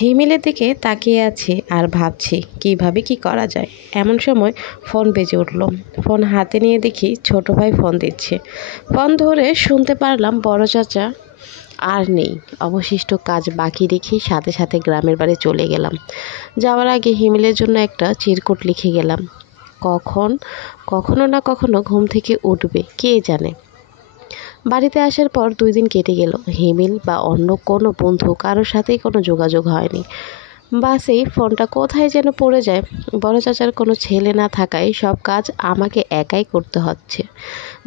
হিমেলের দিকে তাকিয়ে আছি আর ভাবছি কিভাবে কি করা যায়। এমন সময় ফোন বেজে উঠল। ফোন হাতে নিয়ে দেখি ছোট ভাই ফোন দিচ্ছে। ফোন ধরে শুনতে পারলাম বড় চাচা আর নেই। অবশিষ্ট কাজ বাকি রেখেই সাথে সাথে গ্রামের বাড়ি চলে গেলাম। যাওয়ার আগে হিমেলের জন্য একটা চিরকুট লিখে গেলাম। কখনো না কখনো ঘুম থেকে উঠবে কে জানে। বাড়িতে আসার পর 2 দিন কেটে গেল। হিমেল বা অন্য কোনো বন্ধু কারোর সাথেই কোনো যোগাযোগ হয়নি। বাসেই ফোনটা কোথায় যেন পড়ে যায়। বড় চাচার কোনো ছেলে না থাকায় সব কাজ আমাকে একাই করতে হচ্ছে।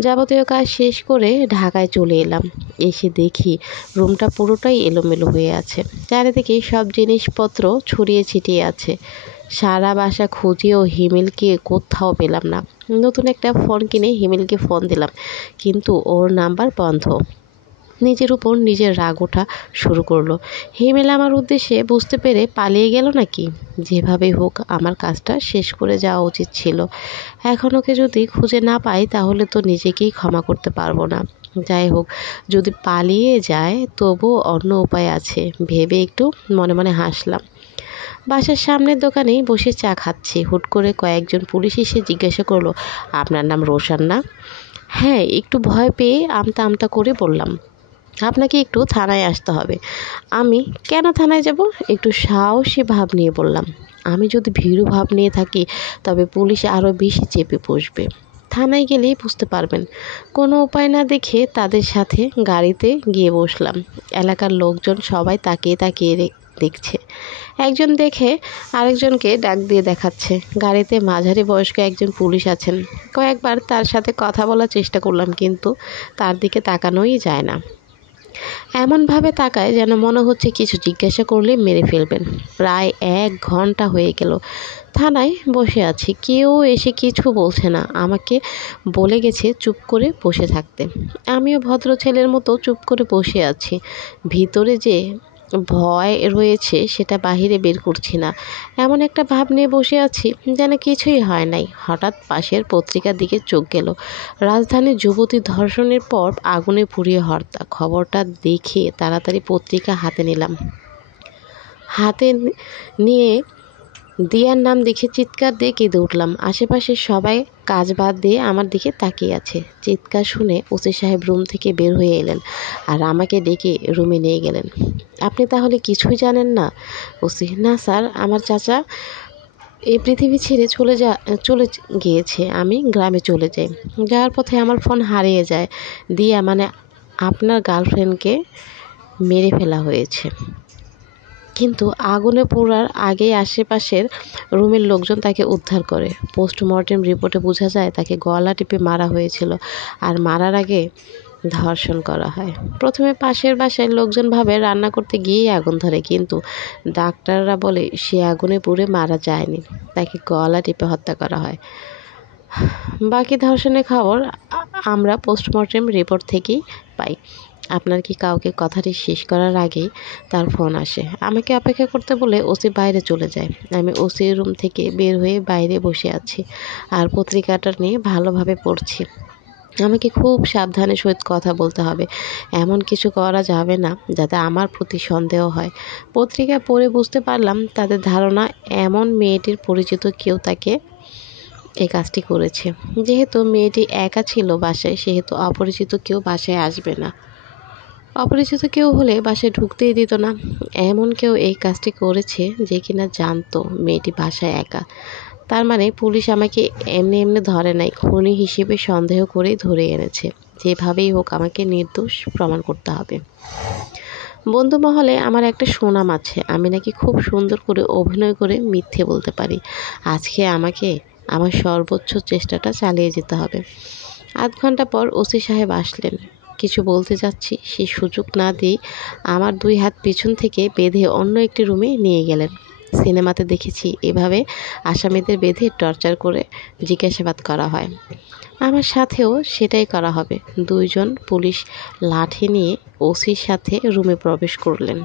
যাবতীয় কাজ শেষ করে ঢাকায় চলে এলাম। এসে দেখি রুমটা পুরোটাই এলোমেলো হয়ে আছে। চারিদিকে সব জিনিসপত্র ছড়িয়ে ছিটিয়ে আছে। সারা বাসা খুঁজেও হিমেলকে কোথাও পেলাম না। নতুন একটা ফোন কিনে হিমেলকে ফোন দিলাম, কিন্তু ওর নাম্বার বন্ধ। নিজের উপর নিজের রাগ ওঠা শুরু করলো। হিমেল আমার উদ্দেশ্যে বুঝতে পেরে পালিয়ে গেল নাকি? যেভাবেই হোক আমার কাজটা শেষ করে যাওয়া উচিত ছিল। এখন ওকে যদি খুঁজে না পাই তাহলে তো নিজেকেই ক্ষমা করতে পারবো না। যাই হোক, যদি পালিয়ে যায় তবুও অন্য উপায় আছে ভেবে একটু মনে মনে হাসলাম। বাসার সামনের দোকানেই বসে চা খাচ্ছি। হুট করে কয়েকজন পুলিশ এসে জিজ্ঞাসা করলো, আপনার নাম রোশন না? হ্যাঁ, একটু ভয় পেয়ে আমতা আমতা করে বললাম, আপনাকে একটু থানায় আসতে হবে। আমি কেন থানায় যাব? একটু সাহসী ভাব নিয়ে বললাম। আমি যদি ভীরু ভাব নিয়ে থাকি তবে পুলিশ আরও বেশি চেপে বসবে। থানায় গেলেই বুঝতে পারবেন। কোনো উপায় না দেখে তাদের সাথে গাড়িতে গিয়ে বসলাম। এলাকার লোকজন সবাই তাকিয়ে তাকিয়ে দেখছে। একজন দেখে আরেকজনকে ডাক দিয়ে দেখাচ্ছে। গাড়িতে মাঝারি বয়স্ক একজন পুলিশ আছেন। কয়েকবার তার সাথে কথা বলার চেষ্টা করলাম, কিন্তু তার দিকে তাকানোই যায় না। এমনভাবে তাকায় যেন মনে হচ্ছে কিছু জিজ্ঞাসা করলে মেরে ফেলবেন। প্রায় 1 ঘন্টা হয়ে গেল থানায় বসে আছি। কেউ এসে কিছু বলছে না। আমাকে বলে গেছে চুপ করে বসে থাকতে। আমিও ভদ্র ছেলের মতো চুপ করে বসে আছি। ভিতরে যে ভয় রয়েছে সেটা বাহিরে বের করছি না। এমন একটা ভাব নিয়ে বসে আছি যেন কিছুই হয় নাই। হঠাৎ পাশের পত্রিকার দিকে চোখ গেল। রাজধানীর যুবতী ধর্ষণের পর আগুনে পুড়িয়ে হত্যা। খবরটা দেখে তাড়াতাড়ি পত্রিকা হাতে নিলাম। হাতে নিয়ে দিয়ার নাম দেখে চিৎকার দিয়ে কেঁদে উঠলাম। আশেপাশের সবাই কাজ বাদ দিয়ে আমার দিকে তাকিয়ে আছে। চিৎকার শুনে ওসি সাহেব রুম থেকে বের হয়ে এলেন আর আমাকে ডেকে রুমে নিয়ে গেলেন। আপনি তাহলে কিছুই জানেন না? ওসি: না স্যার, আমার চাচা এই পৃথিবী ছেড়ে চলে গিয়েছে। আমি গ্রামে চলে যাই। যাওয়ার পথে আমার ফোন হারিয়ে যায়। দিয়া মানে আপনার গার্লফ্রেন্ডকে মেরে ফেলা হয়েছে। কিন্তু আগুনে পোড়ার আগেই আশেপাশের রুমের লোকজন তাকে উদ্ধার করে। পোস্টমর্টেম রিপোর্টে বোঝা যায় তাকে গলা টিপে মারা হয়েছিল আর মারার আগে ধর্ষণ করা হয়। প্রথমে পাশের বাসায় লোকজন ভাবে রান্না করতে গিয়েই আগুন ধরে, কিন্তু ডাক্তাররা বলে সে আগুনে পুড়ে মারা যায়নি, তাকে গলা টিপে হত্যা করা হয়। বাকি ধর্ষণের খবর আমরা পোস্টমর্টেম রিপোর্ট থেকেই পাই। আপনার কি কাউকে কথাটি শেষ করার আগেই তার ফোন আসে। আমাকে অপেক্ষা করতে বলে ওসি বাইরে চলে যায়। আমি ওসির রুম থেকে বের হয়ে বাইরে বসে আছি আর পত্রিকাটা নিয়ে ভালোভাবে পড়ছি। আমাকে খুব সাবধানে সহিত কথা বলতে হবে। এমন কিছু করা যাবে না যাতে আমার প্রতি সন্দেহ হয়। পত্রিকা পড়ে বুঝতে পারলাম তাদের ধারণা এমন মেয়েটির পরিচিত কেউ তাকে এই কাজটি করেছে। যেহেতু মেয়েটি একা ছিল বাসায়, সেহেতু অপরিচিত কেউ বাসায় আসবে না। অপরিচিত কেউ হলে বাসায় ঢুকতেই দিত না। এমন কেউ এই কাজটি করেছে যে কিনা জানতো মেয়েটি বাসায় একা। তার মানে পুলিশ আমাকে এমনি এমনি ধরে নাই, খুনি হিসেবে সন্দেহ করেই ধরে এনেছে। যেভাবেই হোক আমাকে নির্দোষ প্রমাণ করতে হবে। বন্ধু মহলে আমার একটা সুনাম আছে, আমি নাকি খুব সুন্দর করে অভিনয় করে মিথ্যে বলতে পারি। আজকে আমাকে আমার সর্বোচ্চ চেষ্টাটা চালিয়ে যেতে হবে। 8 ঘন্টা পর ওসি সাহেব আসলেন। কিছু বলতে যাচ্ছি, সেই সুযোগ না দিয়ে আমার 2 হাত পিছন থেকে বেঁধে অন্য একটি রুমে নিয়ে গেলেন। সিনেমাতে দেখেছি এভাবে আসামিদের বেঁধে টর্চার করে জিজ্ঞাসাবাদ করা হয়। আমার সাথেও সেটাই করা হবে। 2 জন পুলিশ লাঠি নিয়ে ওসির সাথে রুমে প্রবেশ করলেন।